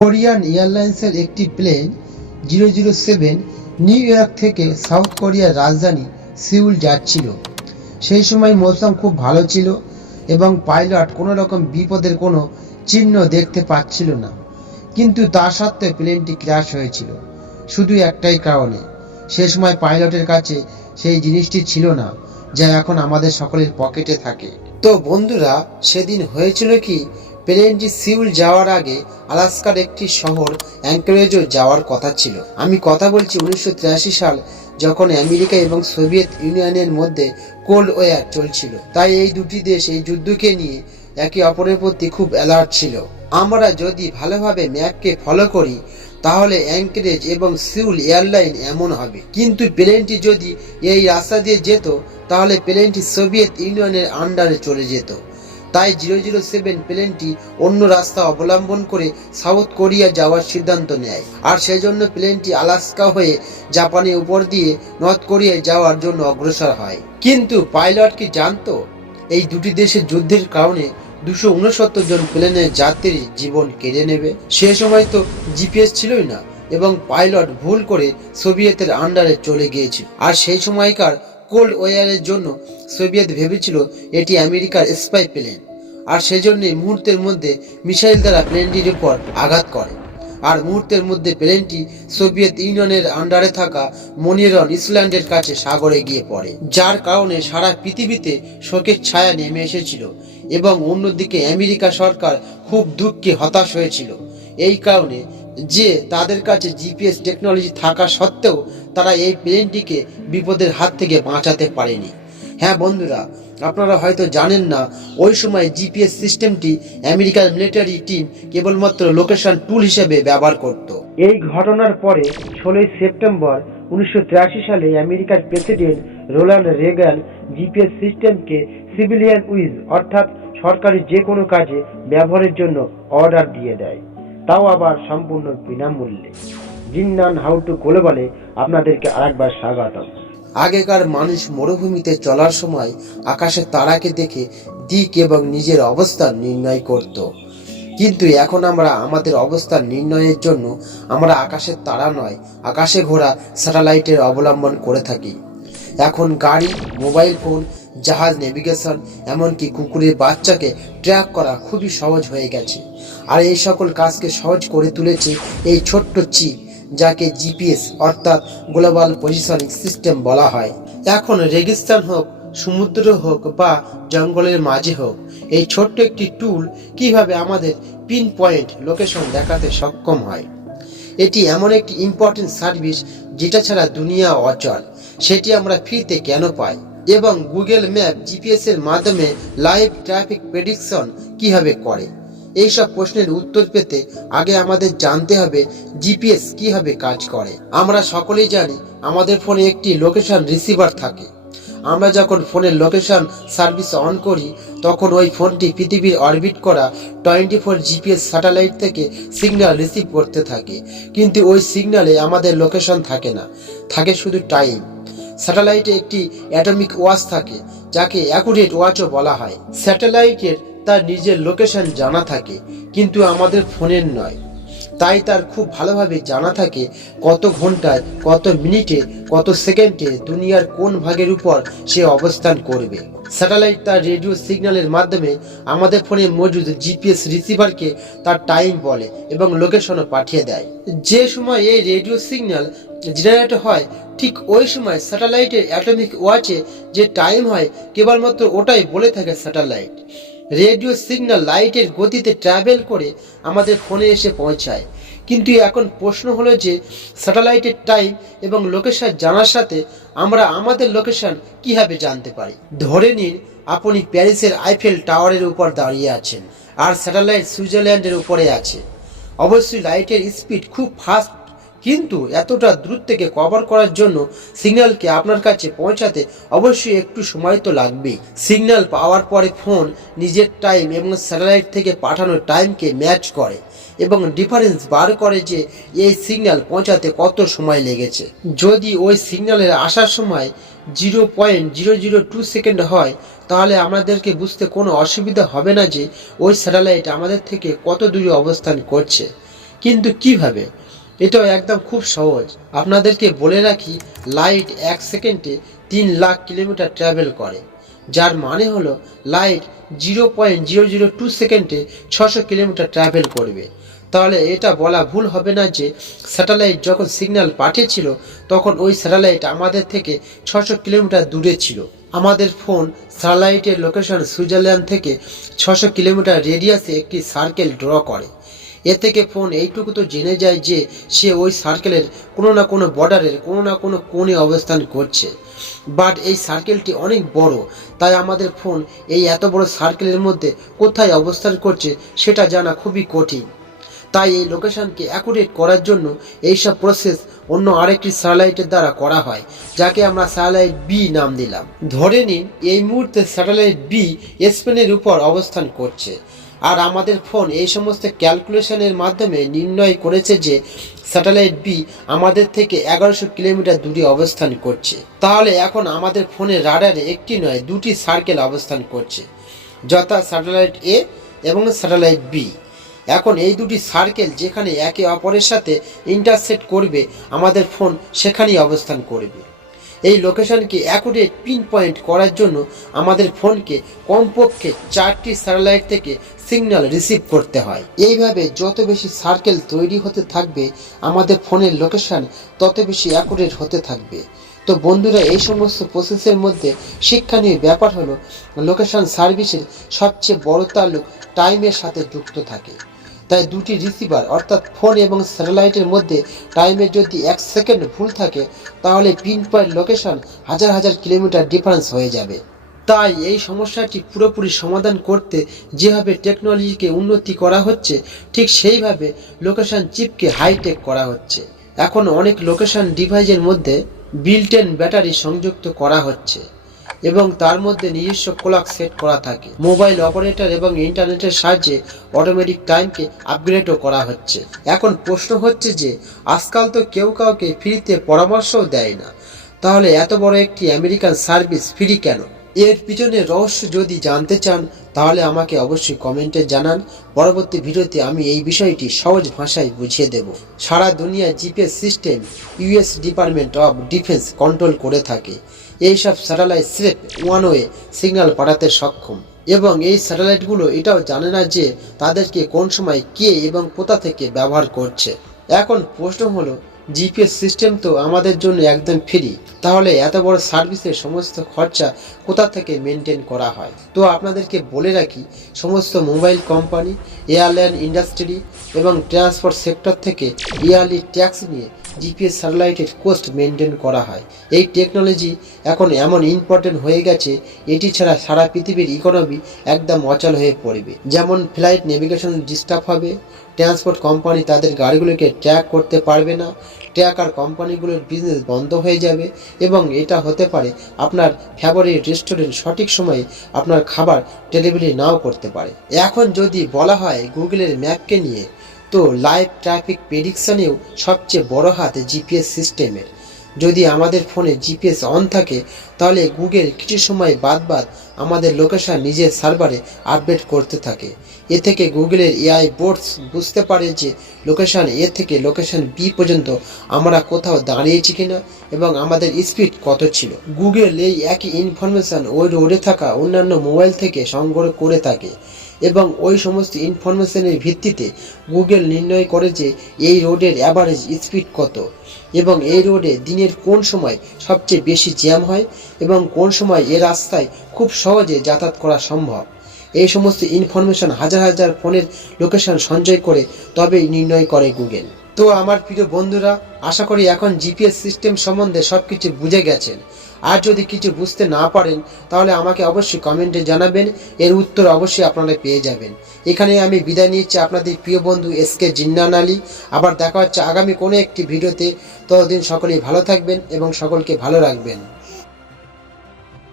Korean এয়ারলাইন্সের একটি plane 007 new York থেকে সাউথ কোরিয়ার রাজধানী সিউল যাচ্ছিল। সেই সময় মৌসুম খুব ভালো ছিল এবং পাইলট কোনো রকম বিপদের কোনো চিহ্ন দেখতে পাচ্ছিল না। কিন্তু তা সত্ত্বেও প্লেনটি ক্র্যাশ হয়েছিল শুধু একটাই কারণে, সে সময় পাইলটের কাছে সেই জিনিসটি ছিল না যা এখন আমাদের সকলের পকেটে থাকে। তো বন্ধুরা, সেদিন হয়েছিল কি, প্লেনটি সিউল যাওয়ার আগে আলাস্কার একটি শহর অ্যাঙ্কারেজও যাওয়ার কথা ছিল। আমি কথা বলছি 1983 সাল, যখন আমেরিকা এবং সোভিয়েত ইউনিয়নের মধ্যে কোল্ড ওয়ার চলছিল। তাই এই দুটি দেশ এই যুদ্ধকে নিয়ে একে অপরের প্রতি খুব অ্যালার্ট ছিল। আমরা যদি ভালোভাবে ম্যাপকে ফলো করি তাহলে অ্যাঙ্কারেজ এবং সিউল এয়ারলাইন এমন হবে, কিন্তু প্লেনটি যদি এই রাস্তা দিয়ে যেত তাহলে প্লেনটি সোভিয়েত ইউনিয়নের আন্ডারে চলে যেত। তাই 007 প্লেনটি অন্য রাস্তা অবলম্বন করে সাউথ কোরিয়া যাওয়ার সিদ্ধান্ত নেয়, আর সেজন্য প্লেনটি আলাস্কা হয়ে জাপানের উপর দিয়ে নর্থ কোরিয়ায় যাওয়ার জন্য অগ্রসর হয়। কিন্তু পাইলট কি জানতো এই দুটি দেশের যুদ্ধের কারণে 269 জন প্লেনের যাত্রীর জীবন কেড়ে নেবে? সে সময় তো জিপিএস ছিলই না এবং পাইলট ভুল করে সোভিয়েতের আন্ডারে চলে গিয়েছিল। আর সেই সময়কার কোল্ড ওয়ারের জন্য সোভিয়েত ভেবেছিল এটি আমেরিকার স্পাই প্লেন, আর সেজন্যই মুহূর্তের মধ্যে মিসাইল দ্বারা প্লেনটির উপর আঘাত করে, আর মুহূর্তের মধ্যে প্লেনটি সোভিয়েত ইউনিয়নের আন্ডারে থাকা মনিরন ইসল্যান্ডের কাছে সাগরে গিয়ে পড়ে, যার কারণে সারা পৃথিবীতে শোকের ছায়া নেমে এসেছিল এবং অন্যদিকে আমেরিকা সরকার খুব দুঃখে হতাশ হয়েছিল এই কারণে যে তাদের কাছে জিপিএস টেকনোলজি থাকা সত্ত্বেও তারা এই প্লেনটিকে বিপদের হাত থেকে বাঁচাতে পারেনি। হ্যাঁ বন্ধুরা, আপনারা হয়তো জানেন না, ওই সময় জিপিএস সিস্টেমটি আমেরিকার মিলিটারি টিম কেবলমাত্র লোকেশন টুল হিসেবে ব্যবহার করত। এই ঘটনার পরে 16 সেপ্টেম্বর 1983 সালে আমেরিকার প্রেসিডেন্ট রোনাল্ড রেগান জিপিএস সিস্টেমকে সিভিলিয়ান উইজ অর্থাৎ সরকারি যে কোনো কাজে ব্যবহারের জন্য অর্ডার দিয়ে দেয়, তাও আবার সম্পূর্ণ বিনামূল্যে। জিন্নান হাউ টু গ্লোবালে আপনাদেরকে আরেকবার স্বাগতম। আগেকার মানুষ মরুভূমিতে চলার সময় আকাশের তারাকে দেখে দিক এবং নিজের অবস্থান নির্ণয় করত, কিন্তু এখন আমরা আমাদের অবস্থান নির্ণয়ের জন্য আমরা আকাশের তারা নয়, আকাশে ঘোরা স্যাটেলাইটের অবলম্বন করে থাকি। এখন গাড়ি, মোবাইল ফোন, জাহাজ নেভিগেশন, এমনকি কুকুরের বাচ্চাকে ট্র্যাক করা খুবই সহজ হয়ে গেছে। আর এই সকল কাজকে সহজ করে তুলেছে এই ছোট্ট চিপ, যাকে জিপিএস অর্থাৎ গ্লোবাল পজিশনিং সিস্টেম বলা হয়। এখন রেগিস্তান হোক, সমুদ্র হোক বা জঙ্গলের মাঝে হোক, এই ছোট্ট একটি টুল কিভাবে আমাদের পিন পয়েন্ট লোকেশন দেখাতে সক্ষম হয়। এটি এমন একটি ইম্পর্টেন্ট সার্ভিস যেটা ছাড়া দুনিয়া অচল। সেটি আমরা ফ্রিতে কেন পাই? এবং গুগল ম্যাপ জিপিএস এর মাধ্যমে লাইভ ট্রাফিক প্রেডিকশন কিভাবে করে? এইসব প্রশ্নের উত্তর পেতে আগে আমাদের জানতে হবে জিপিএস কিভাবে কাজ করে। আমরা সকলেই জানি আমাদের ফোনে একটি লোকেশন রিসিভার থাকে। আমরা যখন ফোনের লোকেশন সার্ভিস অন করি তখন ওই ফোনটি পৃথিবীর অরবিট করা 24 জিপিএস স্যাটেলাইট থেকে সিগন্যাল রিসিভ করতে থাকে, কিন্তু ওই সিগন্যালে আমাদের লোকেশন থাকে না, থাকে শুধু টাইম। স্যাটেলাইটে একটি অ্যাটমিক ওয়াচ থাকে, যাকে অ্যাকুরেট ওয়াচও বলা হয়। স্যাটেলাইটের তার নিজের লোকেশন জানা থাকে, কিন্তু আমাদের ফোনের নয়। তাই তার খুব ভালোভাবে জানা থাকে কত ঘন্টায়, কত মিনিটে, কত সেকেন্ডে দুনিয়ার কোন ভাগের উপর সে অবস্থান করবে। স্যাটেলাইট তার রেডিও সিগন্যালের মাধ্যমে আমাদের ফোনে মজুদ জিপিএস রিসিভারকে তার টাইম বলে এবং লোকেশনও পাঠিয়ে দেয়। যে সময় এই রেডিও সিগন্যাল জেনারেট হয় ঠিক ওই সময় স্যাটেলাইটের অ্যাটমিক ওয়াচে যে টাইম হয় কেবলমাত্র ওটাই বলে থাকে স্যাটেলাইট। রেডিও সিগন্যাল লাইটের গতিতে ট্রাভেল করে আমাদের ফোনে এসে পৌঁছায়। কিন্তু এখন প্রশ্ন হলো যে স্যাটেলাইটের টাইম এবং লোকেশন জানার সাথে আমরা আমাদের লোকেশন কিভাবে জানতে পারি? ধরে নিন আপনি প্যারিসের আইফেল টাওয়ারের উপর দাঁড়িয়ে আছেন আর স্যাটেলাইট সুইজারল্যান্ডের উপরে আছে। অবশ্যই লাইটের স্পিড খুব ফাস্ট, কিন্তু এতটা দূর থেকে কভার করার জন্য সিগন্যালকে আপনার কাছে পৌঁছাতে অবশ্যই একটু সময় তো লাগবেই। সিগন্যাল পাওয়ার পরে ফোন নিজের টাইম এবং স্যাটেলাইট থেকে পাঠানো টাইমকে ম্যাচ করে এবং ডিফারেন্স বার করে যে এই সিগন্যাল পৌঁছাতে কত সময় লেগেছে। যদি ওই সিগন্যালের আসার সময় 0.002 সেকেন্ড হয় তাহলে আমাদেরকে বুঝতে কোনো অসুবিধা হবে না যে ওই স্যাটেলাইট আমাদের থেকে কত দূরে অবস্থান করছে। কিন্তু কিভাবে? এটাও একদম খুব সহজ। আপনাদেরকে বলে রাখি, লাইট 1 সেকেন্ডে 3 লাখ কিলোমিটার ট্রাভেল করে, যার মানে হলো লাইট 0.002 সেকেন্ডে 600 কিলোমিটার ট্রাভেল করবে। তাহলে এটা বলা ভুল হবে না যে স্যাটেলাইট যখন সিগন্যাল পাঠিয়েছিল তখন ওই স্যাটেলাইট আমাদের থেকে 600 কিলোমিটার দূরে ছিল। আমাদের ফোন স্যাটেলাইটের লোকেশন সুইজারল্যান্ড থেকে 600 কিলোমিটার রেডিয়াসে একটি সার্কেল ড্র করে। এ থেকে ফোন এইটুকু তো জেনে যায় যে সে ওই সার্কেলের কোনো না কোনো বর্ডারের কোনো না কোনো কোণে অবস্থান করছে। বাট এই সার্কেলটি অনেক বড়, তাই আমাদের ফোন এই এত বড় সার্কেলের মধ্যে কোথায় অবস্থান করছে সেটা জানা খুবই কঠিন। তাই এই লোকেশনকে অ্যাকুরেট করার জন্য এইসব প্রসেস অন্য আরেকটি স্যাটেলাইটের দ্বারা করা হয়, যাকে আমরা স্যাটেলাইট বি নাম দিলাম। ধরে নিন এই মুহূর্তে স্যাটেলাইট বি স্পেনের উপর অবস্থান করছে, আর আমাদের ফোন এই সমস্ত ক্যালকুলেশনের মাধ্যমে নির্ণয় করেছে যে স্যাটেলাইট বি আমাদের থেকে 1100 কিলোমিটার দূরে অবস্থান করছে। তাহলে এখন আমাদের ফোনের রাডারে একটি নয় দুটি সার্কেল অবস্থান করছে, যথা স্যাটেলাইট এ এবং স্যাটেলাইট বি। এখন এই দুটি সার্কেল যেখানে একে অপরের সাথে ইন্টারসেক্ট করবে আমাদের ফোন সেখানেই অবস্থান করবে। এই লোকেশনকে অ্যাকুরেট পিন পয়েন্ট করার জন্য আমাদের ফোনকে কমপক্ষে 4টি স্যাটেলাইট থেকে সিগন্যাল রিসিভ করতে হয়। এইভাবে যত বেশি সার্কেল তৈরি হতে থাকবে আমাদের ফোনের লোকেশন তত বেশি অ্যাকুরেট হতে থাকবে। তো বন্ধুরা, এই সমস্ত প্রসেসের মধ্যে শিক্ষণীয় ব্যাপার হলো লোকেশন সার্ভিসের সবচেয়ে বড় তাল্লুক টাইমের সাথে যুক্ত থাকে। তাই দুটি রিসিভার অর্থাৎ ফোন এবং স্যাটেলাইটের মধ্যে টাইমের যদি 1 সেকেন্ড ভুল থাকে তাহলে পিন পয়েন্ট লোকেশন হাজার হাজার কিলোমিটার ডিফারেন্স হয়ে যাবে। তাই এই সমস্যাটি পুরোপুরি সমাধান করতে যেভাবে টেকনোলজিকে উন্নতি করা হচ্ছে ঠিক সেইভাবে লোকেশন চিপকে হাইটেক করা হচ্ছে। এখন অনেক লোকেশন ডিভাইসের মধ্যে বিল্ট ইন ব্যাটারি সংযুক্ত করা হচ্ছে এবং তার মধ্যে নিজস্ব ক্লক সেট করা থাকে। মোবাইল অপারেটর এবং ইন্টারনেটের সাহায্যে অটোমেটিক টাইমকে আপগ্রেডও করা হচ্ছে। এখন প্রশ্ন হচ্ছে যে আজকাল তো কেউ কাউকে ফ্রিতে পরামর্শও দেয় না, তাহলে এত বড় একটি আমেরিকান সার্ভিস ফ্রি কেন? এর পিছনে রহস্য যদি জানতে চান তাহলে আমাকে অবশ্যই কমেন্টে জানান। পরবর্তী ভিডিওতে আমি এই বিষয়টি সহজ ভাষায় বুঝিয়ে দেব। সারা দুনিয়ায় GPS system US department of defence control করে থাকে। এইসব স্যাটেলাইট স্রেফ ওয়ান ওয়ে সিগন্যাল পাঠাতে সক্ষম এবং এই স্যাটেলাইটগুলো এটাও জানে না যে তাদেরকে কোন সময় কে এবং কোথা থেকে ব্যবহার করছে। এখন প্রশ্ন হলো, জিপিএস সিস্টেম তো আমাদের জন্য একদম ফ্রি, তাহলে এত বড় সার্ভিসের সমস্ত খরচা কোথা থেকে মেনটেন করা হয়? তো আপনাদেরকে বলে রাখি, সমস্ত মোবাইল কোম্পানি, এয়ারলাইন ইন্ডাস্ট্রি এবং ট্রান্সপোর্ট সেক্টর থেকে ইয়ারলি ট্যাক্স নিয়ে জিপিএস স্যাটেলাইটের কোস্ট মেনটেন করা হয়। এই টেকনোলজি এখন এমন ইম্পর্টেন্ট হয়ে গেছে, এটি ছাড়া সারা পৃথিবীর ইকোনমি একদম অচল হয়ে পড়বে। যেমন ফ্লাইট নেভিগেশন ডিস্টার্ব হবে, ট্রান্সপোর্ট কোম্পানি তাদের গাড়িগুলোকে ট্র্যাক করতে পারবে না, ট্র্যাকার কোম্পানিগুলোর বিজনেস বন্ধ হয়ে যাবে এবং এটা হতে পারে আপনার ফেভারিট রেস্টুরেন্ট সঠিক সময়ে আপনার খাবার ডেলিভারি নাও করতে পারে। এখন যদি বলা হয় গুগলের ম্যাপকে নিয়ে, তো লাইভ ট্রাফিক প্রেডিকশনেও সবচেয়ে বড় হাত জিপিএস সিস্টেমের। যদি আমাদের ফোনে জিপিএস অন থাকে তাহলে গুগল কিছু সময় বাদ আমাদের লোকেশন নিজের সার্ভারে আপডেট করতে থাকে। এ থেকে গুগলের এআই বোটস বুঝতে পারে যে লোকেশন এ থেকে লোকেশন বি পর্যন্ত আমরা কোথাও দাঁড়িয়েছি কিনা এবং আমাদের স্পিড কত ছিল। গুগল এই একই ইনফরমেশন ওই রোডে থাকা অন্যান্য মোবাইল থেকে সংগ্রহ করে থাকে এবং ওই সমস্ত ইনফরমেশনের ভিত্তিতে গুগল নির্ণয় করে যে এই রোডের অ্যাভারেজ স্পিড কত এবং এই রোডে দিনের কোন সময় সবচেয়ে বেশি জ্যাম হয় এবং কোন সময় এ রাস্তায় খুব সহজে যাতায়াত করা সম্ভব। এই সমস্ত ইনফরমেশন হাজার হাজার ফোনের লোকেশন সঞ্চয় করে তবেই নির্ণয় করে গুগল। তো আমার প্রিয় বন্ধুরা, আশা করি এখন জিপিএস সিস্টেম সম্বন্ধে সব কিছু বুঝে গেছেন। আর যদি কিছু বুঝতে না পারেন তাহলে আমাকে অবশ্যই কমেন্টে জানাবেন, এর উত্তর অবশ্যই আপনারা পেয়ে যাবেন। এখানে আমি বিদায় নিচ্ছি, আপনাদের প্রিয় বন্ধু এসকে জিন্নান আলী। আবার দেখা হচ্ছে আগামী কোনো একটি ভিডিওতে। ততদিন সকলেই ভালো থাকবেন এবং সকলকে ভালো রাখবেন।